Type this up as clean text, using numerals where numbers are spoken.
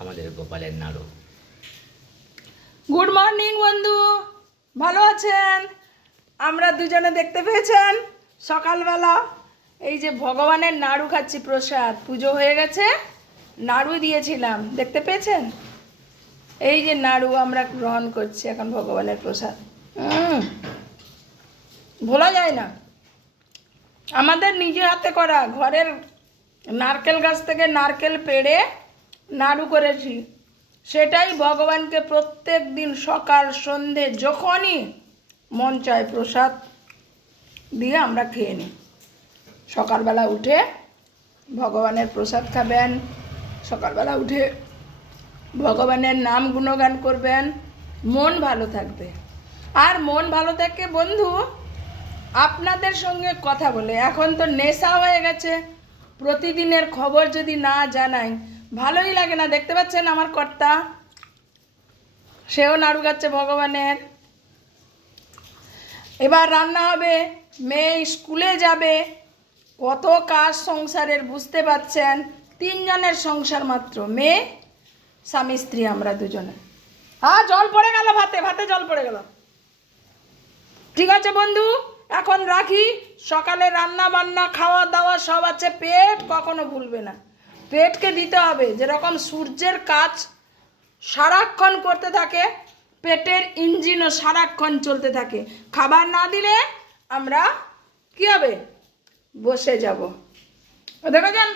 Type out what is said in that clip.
আমাদের গোপালের নাড়ু। গুড মর্নিং বন্ধু, ভালো আছেন? আমরা দুজনে দেখতে পেয়েছেন সকালবেলা এই যে ভগবানের নাড়ু খাচ্ছি, প্রসাদ পুজো হয়ে গেছে, নাড়ু দিয়েছিলাম, দেখতে পেয়েছেন? এই যে নাড়ু আমরা গ্রহণ করছি এখন ভগবানের প্রসাদ। ভোলা যায় না, আমাদের নিজে হাতে করা, ঘরের নারকেল গাছ থেকে নারকেল পেড়ে নাড়ু করেছি, সেটাই ভগবানকে প্রত্যেক দিন সকাল সন্ধে যখনই মন চায় প্রসাদ দিয়ে আমরা খেয়ে নিই। সকালবেলা উঠে ভগবানের প্রসাদ খাবেন, সকালবেলা উঠে ভগবানের নাম গুণগান করবেন, মন ভালো থাকবে। আর মন ভালো থাকে বন্ধু আপনাদের সঙ্গে কথা বলে। এখন তো নেশা হয়ে গেছে, প্রতিদিনের খবর যদি না জানাই ভালোই লাগে না। দেখতে পাচ্ছেন আমার কর্তা, সেও নাড়ু খাচ্ছে ভগবানের। এবার রান্না হবে, মেয়ে স্কুলে যাবে, কত কাজ সংসারের বুঝতে পাচ্ছেন। 3 জনের সংসার মাত্র, মেয়ে স্বামী স্ত্রী আমরা দুজনে। জল পড়ে গেল, ভাতে জল পড়ে গেল। ঠিক আছে বন্ধু, এখন রাখি। সকালে রান্না বান্না খাওয়া দাওয়া সব আছে, পেট কখনো ভুলবে না, পেটকে দিতে হবে। যেরকম সূর্যের কাজ সারাক্ষণ করতে থাকে, পেটের ইঞ্জিনও সারাক্ষণ চলতে থাকে। খাবার না দিলে আমরা কি হবে, বসে যাব। দেখো যান।